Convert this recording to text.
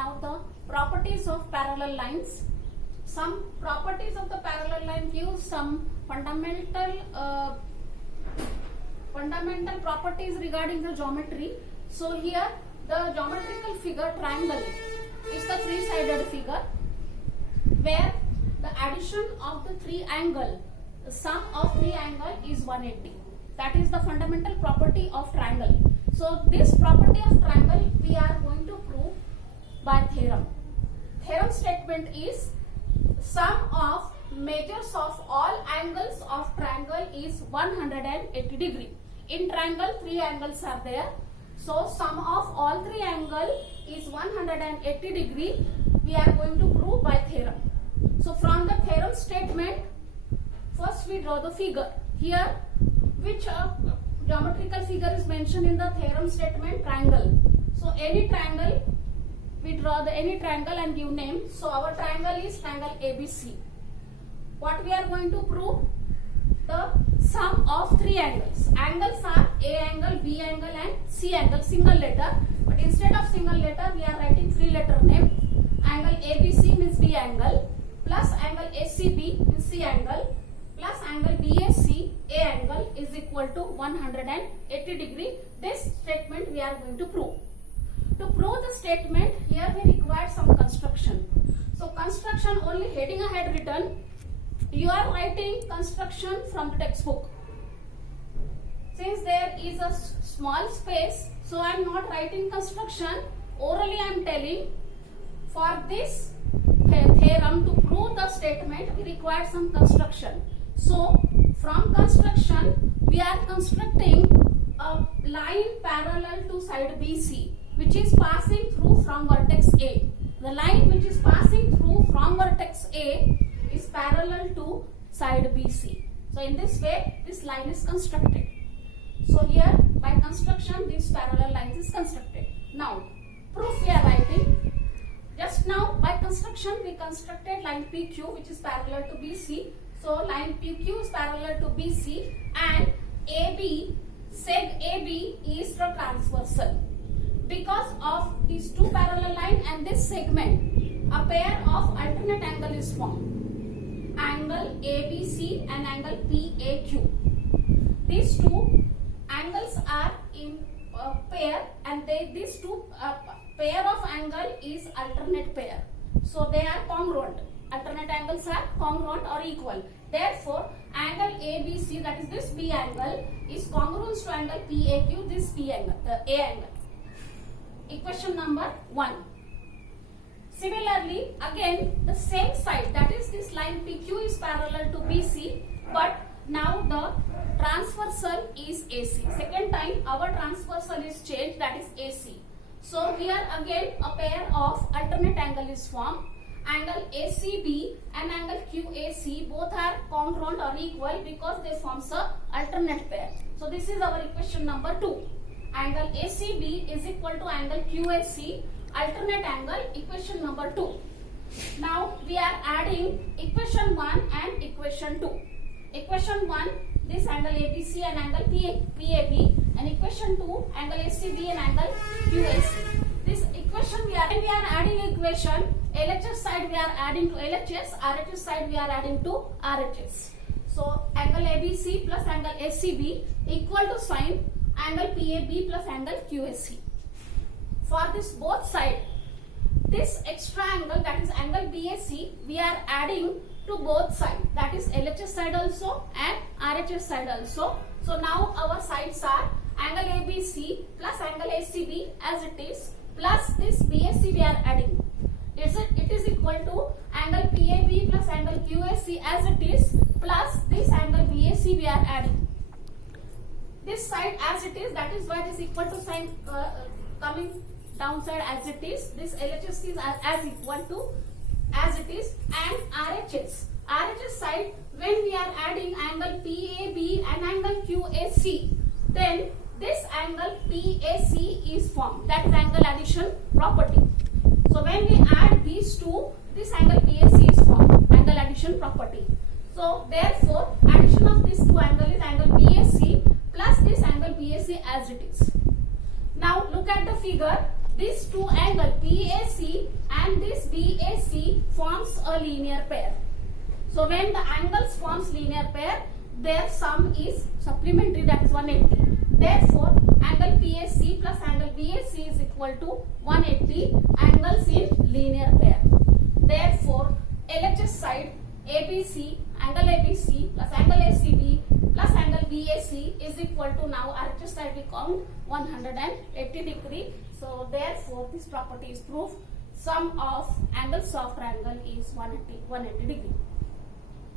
Now the properties of parallel lines. Some properties of the parallel line give some fundamental properties regarding the geometry. So here the geometrical figure triangle is the three-sided figure where the addition of the three angle, the sum of three angle is 180. That is the fundamental property of triangle. So this property of triangle we are going to prove by theorem. Theorem statement is sum of measures of all angles of triangle is 180 degree. In triangle three angles are there. So sum of all three angle is 180 degree. We are going to prove by theorem. So from the theorem statement, first we draw the figure. Here which geometrical figure is mentioned in the theorem statement? Triangle. So any triangle, we draw the any triangle and give name. So our triangle is triangle ABC. What we are going to prove? The sum of three angles. Angles are A angle, B angle and C angle, single letter. But instead of single letter, we are writing three letter name. Angle ABC means B angle, plus angle ACB means C angle, plus angle BAC A angle is equal to 180 degree. This statement we are going to prove. To prove the statement, here we require some construction. So construction only heading ahead written. You are writing construction from the textbook. Since there is a small space, so I am not writing construction. Orally I am telling. For this theorem to prove the statement, we require some construction. So from construction, we are constructing a line parallel to side BC, which is passing through from vertex A. The line which is passing through from vertex A is parallel to side BC. So in this way, this line is constructed. So here by construction, this parallel line is constructed. Now proof we are writing. Just now by construction we constructed line PQ which is parallel to BC. So line PQ is parallel to BC and AB, seg AB is the transversal. Because of these two parallel line and this segment, a pair of alternate angle is formed. Angle ABC and angle PAQ. These two angles are in pair and these two pair of angle is alternate pair. So they are congruent. Alternate angles are congruent or equal. Therefore, angle ABC, that is this B angle, is congruent to angle PAQ, this B angle, the A angle. Equation number 1. Similarly, again the same side, that is this line PQ is parallel to BC, but now the transversal is AC. Second time our transversal is changed, that is AC. So here again a pair of alternate angle is formed. Angle ACB and angle QAC both are congruent or equal because they forms a alternate pair. So this is our equation number 2. Angle ACB is equal to angle QAC, alternate angle, equation number 2. Now we are adding equation 1 and equation 2. Equation 1, this angle ABC and angle PAB, and equation 2, angle ACB and angle QAC. This equation we are adding equation, LHS side we are adding to LHS, RHS side we are adding to RHS. So angle ABC plus angle ACB equal to sign angle PAB plus angle QAC. For this both side, this extra angle, that is angle BAC, we are adding to both sides, that is LHS side also and RHS side also. So now our sides are angle ABC plus angle ACB as it is, plus this BAC we are adding. It is equal to angle PAB plus angle QAC as it is, plus this angle BAC we are adding. This side as it is, that is why it is equal to sign coming downside as it is. This LHS is as equal to as it is, and RHS. RHS side, when we are adding angle PAB and angle QAC, then this angle PAC is formed. That is angle addition property. So when we add these two, this angle PAC is formed. Angle addition property. So therefore, addition of these two angles is angle PAC plus this angle BAC as it is. Now look at the figure. these two angle PAC and this BAC forms a linear pair. So when the angles forms linear pair, their sum is supplementary, that is 180. Therefore, angle PAC plus angle BAC is equal to 180 angles in linear pair. Therefore, LHS side ABC, angle ABC plus angle ACB plus angle BAC is equal to, now RHS side we count 180 degree. So therefore, this property is proved. Sum of angles of triangle is 180 degree.